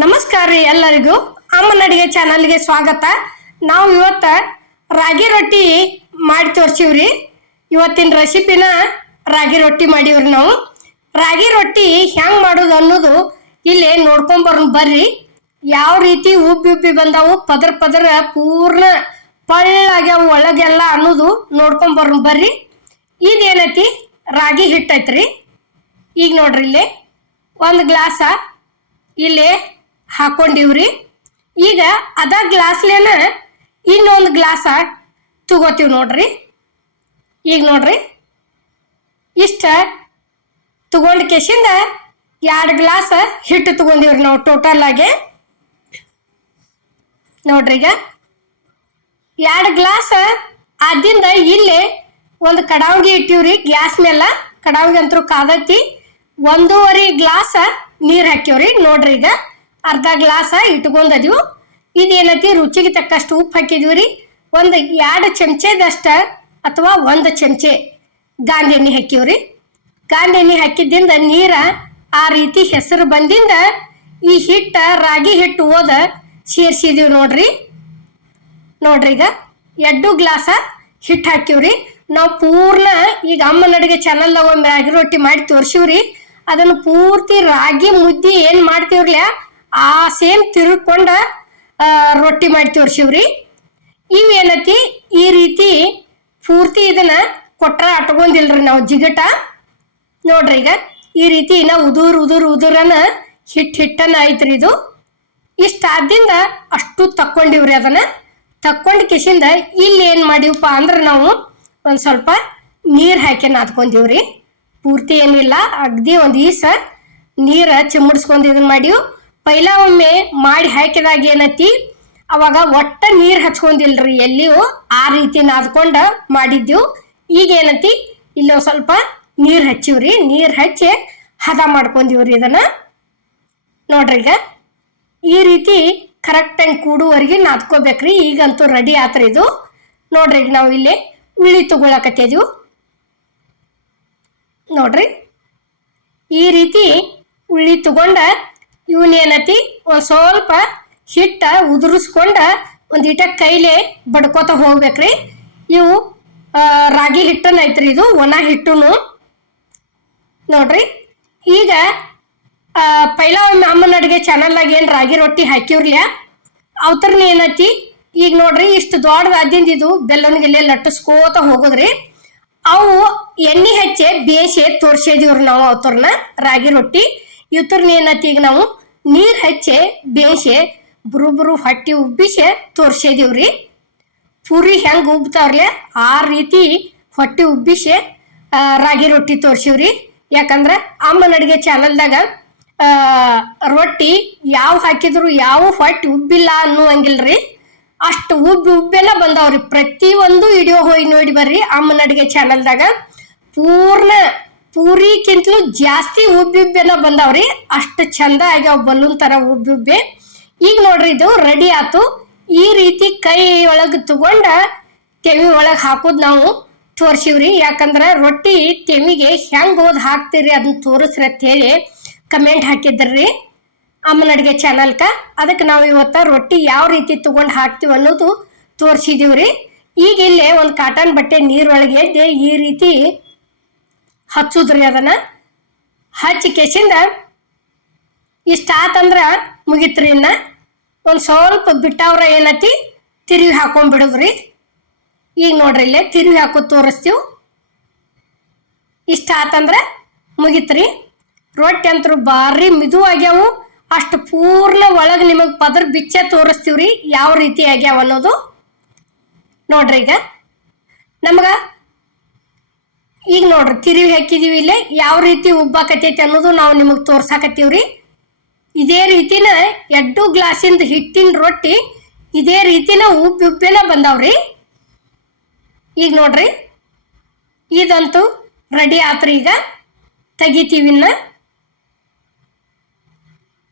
ನಮಸ್ಕಾರ ರೀ ಎಲ್ಲರಿಗೂ ಅಮ್ಮನ ಅಡಿಗೆ ಚಾನಲ್ಗೆ ಸ್ವಾಗತ. ನಾವು ಇವತ್ತು ರಾಗಿ ರೊಟ್ಟಿ ಮಾಡಿ ತೋರಿಸಿವ್ರಿ. ಇವತ್ತಿನ ರೆಸಿಪಿನ ರಾಗಿ ರೊಟ್ಟಿ ಮಾಡೀವ್ರಿ. ನಾವು ರಾಗಿ ರೊಟ್ಟಿ ಹೆಂಗೆ ಮಾಡೋದು ಅನ್ನೋದು ಇಲ್ಲಿ ನೋಡ್ಕೊಂಬರೋಣ ಬರ್ರಿ. ಯಾವ ರೀತಿ ಉಬ್ಬಿ ಬಂದಾವು, ಪದರ ಪದರ ಪೂರ್ಣ ಪಳ್ಳಾಗ್ಯಾವ ಒಳಗೆಲ್ಲ ಅನ್ನೋದು ನೋಡ್ಕೊಂಬರೋಣ ಬರ್ರಿ. ಇದೇನೈತಿ ರಾಗಿ ಹಿಟ್ಟೈತ್ರಿ. ಈಗ ನೋಡ್ರಿ ಇಲ್ಲಿ ಒಂದು ಗ್ಲಾಸ ಇಲ್ಲಿ ಹಾಕೊಂಡಿವ್ರಿ. ಈಗ ಅದ ಗ್ಲಾಸ್ಲೇನ ಇನ್ನೊಂದು ಗ್ಲಾಸ ತಗೋತೀವಿ ನೋಡ್ರಿ. ಈಗ ನೋಡ್ರಿ ಇಷ್ಟ ತಗೊಂಡ ಕೇಸಿಂದ 2 ಗ್ಲಾಸ ಹಿಟ್ಟು ತಗೊಂಡಿವ್ರಿ ನಾವು ಟೋಟಲ್ ಆಗಿ. ನೋಡ್ರಿ ಈಗ 2 ಗ್ಲಾಸ ಆದಿಂದ ಇಲ್ಲಿ ಒಂದು ಕಡಾವಿಗೆ ಇಟ್ಟಿವ್ರಿ ಗ್ಯಾಸ್ ಮೇಲೆ. ಕಡಾವಿಗೆ ಅಂತೂ ಕಾದೈತಿ. 1.5 ಗ್ಲಾಸ ನೀರು ಹಾಕಿವ್ರಿ. ನೋಡ್ರಿ ಈಗ ಅರ್ಧ ಗ್ಲಾಸ ಇಟ್ಕೊಂಡದೀವು. ಇದೇನೈತಿ ರುಚಿಗೆ ತಕ್ಕಷ್ಟು ಉಪ್ಪು ಹಾಕಿದ್ವಿ. ಒಂದು 2 ಚಮಚದಷ್ಟ ಅಥವಾ 1 ಚಮಚೆ ಗಾಂಧಿ ಎಣ್ಣೆ ಹಾಕಿವ್ರಿ. ಗಾಂಧಿ ಎಣ್ಣೆ ಹಾಕಿದ್ದಿಂದ ನೀರ ಆ ರೀತಿ ಹೆಸರು ಬಂದಿಂದ ಈ ಹಿಟ್ಟ ರಾಗಿ ಹಿಟ್ಟು ಓದ ಸೇರ್ಸಿದೀವಿ ನೋಡ್ರಿ. ನೋಡ್ರಿ ಈಗ 2 ಗ್ಲಾಸ ಹಿಟ್ಟು ಹಾಕಿವ್ರಿ. ನಾವು ಪೂರ್ಣ ಈಗ ಅಮ್ಮನ ಅಡುಗೆ ಚಾನಲ್ದಾಗ ಒಂದು ರಾಗಿ ರೊಟ್ಟಿ ಮಾಡಿ ತೋರಿಸಿವ್ರಿ. ಅದನ್ನು ಪೂರ್ತಿ ರಾಗಿ ಮುದ್ದೆ ಏನು ಮಾಡ್ತೀವ್ರಲ್ಲ ಆ ಸೇಮ್ ತಿರುಗ್ಕೊಂಡ ರೊಟ್ಟಿ ಮಾಡಿ ತೋರಿಸಿವ್ರಿ. ಇವೇನತಿ ಈ ರೀತಿ ಪೂರ್ತಿ ಇದನ್ನ ಕೊಟ್ರ ಅಟ್ಕೊಂಡಿಲ್ರಿ ನಾವು ಜಿಗಟ. ನೋಡ್ರಿ ಈಗ ಈ ರೀತಿ ಇನ್ನ ಉದುರನ ಹಿಟ್ಟನ್ನ ಐತ್ರಿ. ಇದು ಇಷ್ಟಾದಿಂದ ಅಷ್ಟು ತಕ್ಕೊಂಡಿವ್ರಿ. ಅದನ್ನ ತಕ್ಕೊಂಡ ಕಿಸಿಂದ ಇಲ್ಲಿ ಏನು ಮಾಡಿವಪ್ಪ ಅಂದ್ರೆ ನಾವು ಒಂದು ಸ್ವಲ್ಪ ನೀರು ಹಾಕಿ ನಾದ್ಕೊಂಡಿವ್ರಿ. ಪೂರ್ತಿ ಏನಿಲ್ಲ, ಅಗ್ದಿ ಒಂದು ಈಸ ನೀರ ಚಿಮ್ಮಡಿಸ್ಕೊಂಡು ಇದನ್ನ ಮಾಡಿವು. ಪೈಲ ಒಮ್ಮೆ ಮಾಡಿ ಹಾಕಿದಾಗ ಏನತಿ ಅವಾಗ ಒಟ್ಟ ನೀರು ಹಚ್ಕೊಂಡಿಲ್ರಿ ಎಲ್ಲಿಯೂ, ಆ ರೀತಿ ನಾದ್ಕೊಂಡ ಮಾಡಿದ್ದೆವು. ಈಗ ಏನತಿ ಇಲ್ಲಿ ಸ್ವಲ್ಪ ನೀರು ಹಚ್ಚಿವ್ರಿ. ನೀರು ಹಚ್ಚಿ ಹದ ಮಾಡ್ಕೊಂಡಿವ್ರಿ ಇದನ್ನ. ನೋಡ್ರಿ ಈಗ ಈ ರೀತಿ ಕರೆಕ್ಟಾಗಿ ಕೂಡುವರೆಗೆ ನಾದ್ಕೋಬೇಕ್ರಿ. ಈಗಂತೂ ರೆಡಿ ಆತ್ರಿ ಇದು. ನೋಡ್ರಿ ಈಗ ನಾವು ಇಲ್ಲಿ ಉಳ್ಳಿ ತಗೊಳಕತ್ತಿದ್ವು. ನೋಡ್ರಿ ಈ ರೀತಿ ಉಳ್ಳಿ ತಗೊಂಡ ಇವನೇನತಿ ಒಂದು ಸ್ವಲ್ಪ ಹಿಟ್ಟ ಉದುರಿಸ್ಕೊಂಡ ಒಂದಿಟ ಕೈಲೇ ಬಡ್ಕೋತ ಹೋಗ್ಬೇಕ್ರಿ. ಇವು ರಾಗಿ ಹಿಟ್ಟನ್ನ ಐತ್ರಿ, ಇದು ಒಣ ಹಿಟ್ಟುನು. ನೋಡ್ರಿ ಈಗ ಪೈಲ ಅಮ್ಮನ ಅಡುಗೆ ಚಾನಲ್ನಾಗ ಏನು ರಾಗಿ ರೊಟ್ಟಿ ಹಾಕಿವ್ರಲ್ಯ ಅವತರ್ನ ಏನತಿ ಈಗ ನೋಡ್ರಿ ಇಷ್ಟು ದೊಡ್ಡದಾದಿಂದ ಇದು ಬೆಲ್ಲನಿಗೆಲ್ಲೇ ಲಟ್ಟಿಸ್ಕೋತ ಹೋಗೋದ್ರಿ. ಅವು ಎಣ್ಣೆ ಹಚ್ಚಿ ಬೇಯಿಸಿ ತೋರ್ಸಿದೀವ್ರಿ ನಾವು ಅವತರ್ನ ರಾಗಿ ರೊಟ್ಟಿ. ಇವತ್ತರ್ನ ಏನತಿ ಈಗ ನಾವು ನೀರು ಹಚ್ಚಿ ಬೇಯಿಸಿ ಬುರು ಹೊಟ್ಟಿ ಉಬ್ಬಿಸಿ ತೋರ್ಸಿದೀವ್ರಿ. ಪೂರಿ ಹೆಂಗೆ ಉಬ್ತಾವ್ರಲ್ಲ ಆ ರೀತಿ ಹೊಟ್ಟಿ ಉಬ್ಬಿಸಿ ರಾಗಿ ರೊಟ್ಟಿ ತೋರ್ಸಿವ್ರಿ. ಯಾಕಂದ್ರೆ ಅಮ್ಮನ ಅಡುಗೆ ಚಾನಲ್ದಾಗ ರೊಟ್ಟಿ ಯಾವ ಹಾಕಿದ್ರು ಯಾವ ಹೊಟ್ಟಿ ಉಬ್ಬಿಲ್ಲ ಅನ್ನುವಂಗಿಲ್ರಿ. ಅಷ್ಟು ಉಬ್ಬೆಲ್ಲ ಬಂದಾವ್ರಿ. ಪ್ರತಿಯೊಂದು ವಿಡಿಯೋ ಹೋಗಿ ನೋಡಿ ಬರ್ರಿ ಅಮ್ಮನ ಅಡುಗೆ ಚಾನಲ್ದಾಗ. ಪೂರ್ಣ ಪೂರಿಕ್ಕಿಂತಲೂ ಜಾಸ್ತಿ ಉಬ್ಬೆಲ್ಲ ಬಂದಾವ್ರಿ. ಅಷ್ಟು ಚಂದ ಆಗ್ಯಾವ ಬಲೂನ್ ತರ ಉಬ್ಬೆ. ಈಗ ನೋಡ್ರಿ ಇದು ರೆಡಿ ಆತು. ಈ ರೀತಿ ಕೈ ಒಳಗೆ ತಗೊಂಡ ತೆವಿ ಒಳಗೆ ಹಾಕೋದು ನಾವು ತೋರ್ಸಿವ್ರಿ. ಯಾಕಂದ್ರೆ ರೊಟ್ಟಿ ತೆವಿಗೆ ಹೆಂಗೆ ಓದ್ ಹಾಕ್ತೀರಿ ಅದನ್ನ ತೋರಿಸ್ರಿ ಅಂತ ಹೇಳಿ ಕಮೆಂಟ್ ಹಾಕಿದ್ರಿ ಅಮ್ಮನ ಅಡುಗೆ ಚಾನಲ್ಕ. ಅದಕ್ಕೆ ನಾವು ಇವತ್ತು ರೊಟ್ಟಿ ಯಾವ ರೀತಿ ತಗೊಂಡು ಹಾಕ್ತೀವಿ ಅನ್ನೋದು ತೋರಿಸಿದೀವ್ರಿ. ಈಗ ಇಲ್ಲೇ ಒಂದು ಕಾಟನ್ ಬಟ್ಟೆ ನೀರೊಳಗೆ ಎದ್ದೆ ಈ ರೀತಿ ಹಚ್ಚುದ್ರಿ. ಅದನ್ನ ಹಚ್ಚಿ ಕೆಸಿಂದ ಇಷ್ಟ ಆತಂದ್ರ ಮುಗಿತ್ರಿ. ಇನ್ನ ಒಂದು ಸ್ವಲ್ಪ ಬಿಟ್ಟವ್ರ ಏನತಿ ತಿರುವಿ ಹಾಕೊಂಡ್ಬಿಡುದ್ರಿ. ಈಗ ನೋಡ್ರಿ ಇಲ್ಲೇ ತಿರುವಿ ಹಾಕೋದು ತೋರಿಸ್ತೀವಿ. ಇಷ್ಟ ಆತಂದ್ರ ಮುಗಿತ್ರಿ. ರೊಟ್ಟಿ ಅಂತರೂ ಭಾರಿ ಮಿದು ಆಗ್ಯಾವು. ಅಷ್ಟು ಪೂರ್ಣ ಒಳಗೆ ನಿಮಗೆ ಪದರ್ ಬಿಚ್ಚ ತೋರಿಸ್ತೀವ್ರಿ ಯಾವ ರೀತಿ ಆಗ್ಯಾವ ಅನ್ನೋದು. ನೋಡ್ರಿ ಈಗ ನಮ್ಗ ಈಗ ನೋಡ್ರಿ ತಿರುವಿ ಹಾಕಿದೀವಿ ಇಲ್ಲೇ ಯಾವ ರೀತಿ ಉಬ್ಬಾಕತೈತಿ ಅನ್ನೋದು ನಾವು ನಿಮಗೆ ತೋರ್ಸಾಕತ್ತೀವ್ರಿ. ಇದೇ ರೀತಿನ 2 ಗ್ಲಾಸಿಂದ ಹಿಟ್ಟಿನ ರೊಟ್ಟಿ ಇದೇ ರೀತಿನ ಉಬ್ಬೆಲ್ಲ ಬಂದಾವ್ರಿ. ಈಗ ನೋಡ್ರಿ ಇದಂತೂ ರೆಡಿ ಆತ್ರಿ. ಈಗ ತೆಗಿತೀವಿ. ಇನ್ನ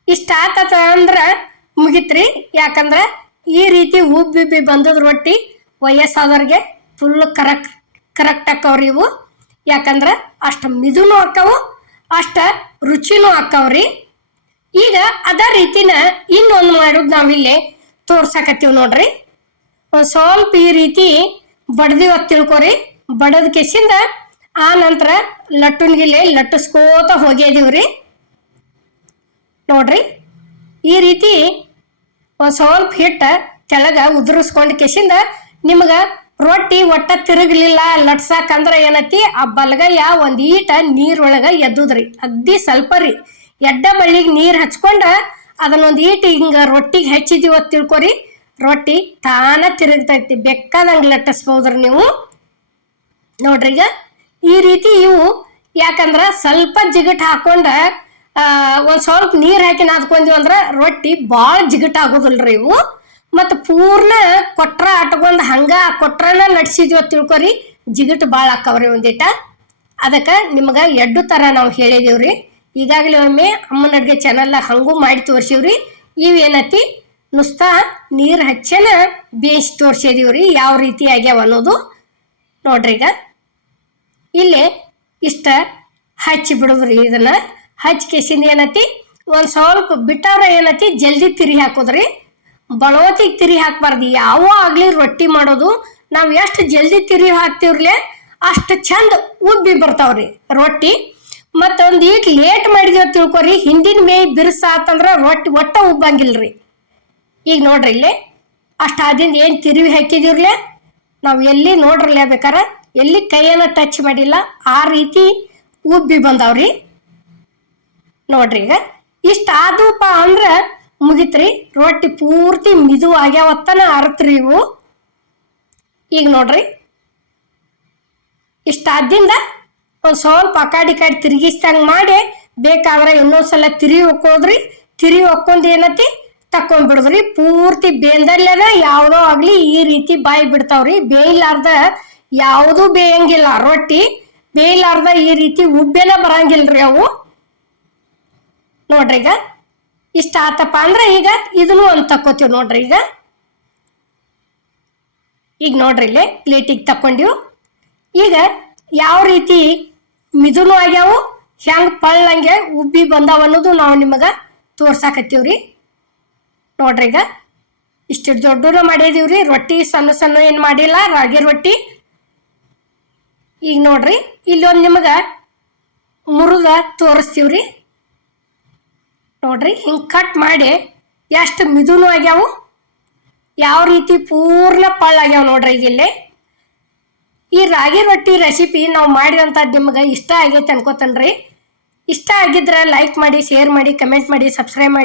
ಇಷ್ಟ ಆತ ಅಂದ್ರ ಮುಗಿತ್ರಿ. ಯಾಕಂದ್ರೆ ಈ ರೀತಿ ಉಬ್ಬಿ ಬಂದದ ರೊಟ್ಟಿ ವಯಸ್ಸಾದವ್ರಿಗೆ ಫುಲ್ ಕರೆಕ್ಟ್ ಆಕ್ಕವ್ರಿ ಇವು. ಯಾಕಂದ್ರೆ ಅಷ್ಟು ಮಿದುನು ಆಕ್ಕವು, ಅಷ್ಟ ರುಚಿನೂ ಆಕ್ಕವ್ರಿ. ಈಗ ಅದ ರೀತಿನ ಇನ್ನೊಂದು ಮಾಡೋದು ನಾವಿಲ್ಲಿ ತೋರ್ಸಾಕತ್ತೀವಿ ನೋಡ್ರಿ. ಒಂದು ಸ್ವಲ್ಪ ಈ ರೀತಿ ಬಡ್ದಿವ ತಿಳ್ಕೊರಿ. ಬಡದ ಕೆಸಿಂದ ಆ ನಂತರ ಲಟ್ಟುನ್ಗಿಲೆ ಲಟ್ಟಿಸ್ಕೋತ ಹೋಗ್ಯದೀವ್ರಿ ನೋಡ್ರಿ. ಈ ರೀತಿ ಒಂದು ಸ್ವಲ್ಪ ಹಿಟ್ಟು ಕೆಳಗ ಉದುರಿಸ್ಕೊಂಡ್ ಕೆಸಿಂದ ನಿಮ್ಗೆ ರೊಟ್ಟಿ ಒಟ್ಟ ತಿರುಗಲಿಲ್ಲ ಲಟ್ಸಾಕಂದ್ರೆ ಏನತಿ ಆ ಬಲಗೈಯ ಒಂದು ಈಟ ನೀರೊಳಗೆ ಎದ್ದುದ್ರಿ. ಅಗ್ದಿ ಸ್ವಲ್ಪ ರೀ, ಎಡ್ಡ ಬಳ್ಳಿಗೆ ನೀರು ಹಚ್ಕೊಂಡ ಅದನ್ನೊಂದು ಈಟ ಹಿಂಗೆ ರೊಟ್ಟಿಗೆ ಹಚ್ಚಿದೀವ ತಿಳ್ಕೊರಿ, ರೊಟ್ಟಿ ತಾನ ತಿರುಗ್ತೈತಿ. ಬೇಕಾದಂಗೆ ಲಟ್ಟಿಸ್ಬೋದ್ರಿ ನೀವು ನೋಡ್ರಿ. ಈಗ ಈ ರೀತಿ ಇವು ಯಾಕಂದ್ರ ಸ್ವಲ್ಪ ಜಿಗಟ್ ಹಾಕೊಂಡ ಒಂದ್ ಸ್ವಲ್ಪ ನೀರ್ ಹಾಕಿ ನಾದ್ಕೊಂಡ್ವಿ ಅಂದ್ರ ರೊಟ್ಟಿ ಭಾಳ ಜಿಗಟ್ ಆಗೋದಿಲ್ರಿ ಇವು. ಮತ್ತ ಪೂರ್ಣ ಕೊಟ್ರ ಅಟ್ಕೊಂಡ್ ಹಂಗ ಕೊಟ್ರನ ಲಟ್ಸಿದ್ವಿ ತಿಳ್ಕೊರಿ, ಜಿಗಟ್ ಭಾಳ ಆಕ್ಕವ್ರಿ ಒಂದಿಟ. ಅದಕ್ಕ ನಿಮ್ಗ ಎಡ್ಡು ತರ ನಾವು ಹೇಳಿದೀವ್ರಿ. ಈಗಾಗಲೇ ಒಮ್ಮೆ ಅಮ್ಮನ ಅಡ್ಗೆ ಚಾನಲ್ ಹಂಗೂ ಮಾಡಿ ತೋರ್ಸಿವ್ರಿ. ಇವೇನತಿ ನುಸ್ತಾ ನೀರ್ ಹಚ್ಚನ ಬೇಯಿಸಿ ತೋರ್ಸಿದೀವ್ರಿ ಯಾವ ರೀತಿ ಆಗ್ಯಾವ ಅನ್ನೋದು ನೋಡ್ರಿ. ಈಗ ಇಲ್ಲಿ ಇಷ್ಟ ಹಚ್ಚಿ ಬಿಡುದ್ರಿ. ಇದನ್ನ ಹಚ್ಚಿ ಕೆಸಿಂದ ಏನತಿ ಒಂದ್ ಸ್ವಲ್ಪ ಬಿಟ್ಟವ್ರ ಏನತಿ ಜಲ್ದಿ ತಿರಿ ಹಾಕೋದ್ರಿ. ಬಳವತ್ತಿಗೆ ತಿರಿ ಹಾಕ್ಬಾರ್ದು. ಯಾವ ಆಗ್ಲಿ ರೊಟ್ಟಿ ಮಾಡೋದು ನಾವ್ ಎಷ್ಟು ಜಲ್ದಿ ತಿರಿ ಹಾಕ್ತಿವ್ರಲೆ ಅಷ್ಟು ಚಂದ ಉಬ್ಬಿ ಬರ್ತಾವ್ರಿ ರೊಟ್ಟಿ. ಮತ್ತೊಂದ್ ಈಟ್ ಲೇಟ್ ಮಾಡಿದ್ವಿ ತಿಳ್ಕೊರಿ, ಹಿಂದಿನ ಮೇ ಬಿರ್ಸಾತಂದ್ರ ರೊಟ್ಟಿ ಒಟ್ಟ ಉಬ್ಬಂಗಿಲ್ರಿ. ಈಗ ನೋಡ್ರಿ ಇಲ್ಲಿ ಅಷ್ಟಾದಿಂದ ಏನ್ ತಿರುವಿ ಹಾಕಿದಿವ್ರಲೆ ನಾವು ಎಲ್ಲಿ ನೋಡ್ರಲ್ಲ ಬೇಕಾರ ಎಲ್ಲಿ ಕೈಯನ್ನ ಟಚ್ ಮಾಡಿಲ್ಲ, ಆ ರೀತಿ ಉಬ್ಬಿ ಬಂದಾವ್ರಿ ನೋಡ್ರಿ. ಈಗ ಇಷ್ಟ ಆದೂಪ ಅಂದ್ರ ಮುಗಿತ್ರಿ, ರೊಟ್ಟಿ ಪೂರ್ತಿ ಮಿದು ಆಗ್ಯಾವತ್ತನ ಅರ್ತ್ರಿ ಇವು. ಈಗ ನೋಡ್ರಿ ಇಷ್ಟ ಆದಿಂದ ಒಂದ್ ಸ್ವಲ್ಪ ಆ ಕಾಡಿ ತಿರುಗಿಸ್ದಂಗ ಮಾಡಿ ಬೇಕಾದ್ರೆ ಇನ್ನೊಂದ್ಸಲ ತಿರಿ ಹೊಕ್ಕೋದ್ರಿ. ತಿರಿ ಹೊಕ್ಕೊಂಡ್ ಏನತಿ ತಕೊಂಡ್ಬಿಡುದ್ರಿ. ಪೂರ್ತಿ ಬೇಂದಲ್ಲೆನ ಯಾವ್ದೋ ಆಗ್ಲಿ ಈ ರೀತಿ ಬಾಯಿ ಬಿಡ್ತಾವ್ರಿ. ಬೇಯ್ಲಾರ್ದ ಯಾವುದು ಬೇಯಂಗಿಲ್ಲ ರೊಟ್ಟಿ, ಬೇಯ್ಲಾರ್ದ ಈ ರೀತಿ ಉಬ್ಬೆನ ಬರಂಗಿಲ್ರಿ ಅವು ನೋಡ್ರಿ. ಈಗ ಇಷ್ಟ ಆತಪ್ಪ ಅಂದ್ರೆ ಈಗ ಇದನ್ನು ಒಂದು ತಕ್ಕೋತೀವಿ ನೋಡ್ರಿ. ಈಗ ನೋಡ್ರಿ ಇಲ್ಲಿ ಪ್ಲೇಟಿಗೆ ತಕ್ಕೊಂಡಿವ್. ಈಗ ಯಾವ ರೀತಿ ಮಿದುನು ಆಗ್ಯಾವು, ಹೆಂಗ್ ಪಳ್ಳಂಗೆ ಉಬ್ಬಿ ಬಂದಾವ ಅನ್ನೋದು ನಾವು ನಿಮಗ ತೋರ್ಸಾಕತ್ತೀವ್ರಿ ನೋಡ್ರಿ. ಈಗ ಇಷ್ಟು ದೊಡ್ಡನು ಮಾಡಿದೀವ್ರಿ ರೊಟ್ಟಿ, ಸಣ್ಣ ಸಣ್ಣ ಏನ್ ಮಾಡಿಲ್ಲ, ರಾಗಿ ರೊಟ್ಟಿ. ಈಗ ನೋಡ್ರಿ ಇಲ್ಲೊಂದು ನಿಮಗ ಮುರಿದ ತೋರಿಸ್ತೀವ್ರಿ ನೋಡ್ರಿ. ಹಿಂಗೆ ಕಟ್ ಮಾಡಿ ಎಷ್ಟು ಮಿದುನು ಆಗ್ಯಾವು, ಯಾವ ರೀತಿ ಪೂರ್ಣ ಪಳ್ಳಾಗ್ಯಾವ ನೋಡ್ರಿ. ಈಗ ಇಲ್ಲಿ ಈ ರಾಗಿ ರೊಟ್ಟಿ ರೆಸಿಪಿ ನಾವು ಮಾಡಿದಂಥದ್ದು ನಿಮ್ಗೆ ಇಷ್ಟ ಆಗೈತೆ ಅನ್ಕೋತನ್ರಿ. ಇಷ್ಟ ಆಗಿದ್ರೆ ಲೈಕ್ ಮಾಡಿ, ಶೇರ್ ಮಾಡಿ, ಕಮೆಂಟ್ ಮಾಡಿ, ಸಬ್ಸ್ಕ್ರೈಬ್ ಮಾಡಿ.